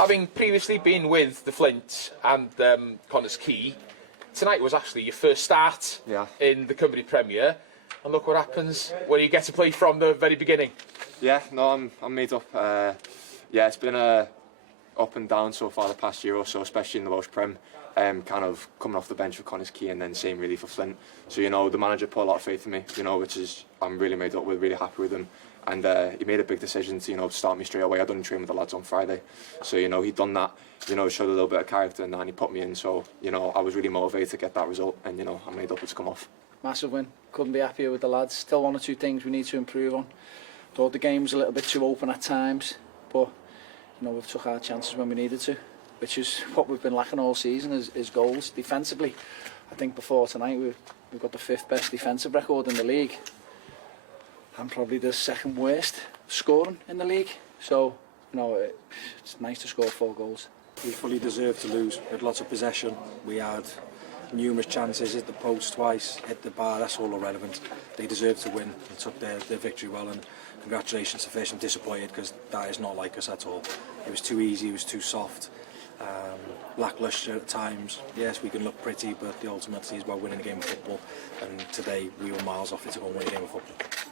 Having previously been with the Fflint and Connors Quay, tonight was actually your first start in the Cymru Premier, and look what happens when you get to play from the very beginning. Yeah, no, I'm made up. Yeah, it's been up and down so far the past year or so, especially in the Welsh Prem. Kind of coming off the bench for Connors Quay and then same really for Fflint. So the manager put a lot of faith in me, which is I'm really made up with, really happy with him. And he made a big decision to start me straight away. I done train with the lads on Friday, so he'd done that. Showed a little bit of character and he put me in. So I was really motivated to get that result, and I'm made up it's come off. Massive win. Couldn't be happier with the lads. Still one or two things we need to improve on. Thought the game was a little bit too open at times, but we've took our chances when we needed to, which is what we've been lacking all season is goals. Defensively, I think before tonight we've got the 5th best defensive record in the league, and probably the 2nd worst scoring in the league. So it's nice to score 4 goals. We fully deserved to lose. We had lots of possession. We had numerous chances, hit the post twice, hit the bar. That's all irrelevant. They deserved to win and took their victory well, and congratulations to Fish. I'm disappointed because that is not like us at all. It was too easy, it was too soft, lacklustre at times. Yes, we can look pretty, but the ultimate is about winning a game of football, and today we were miles off it to go and win a game of football.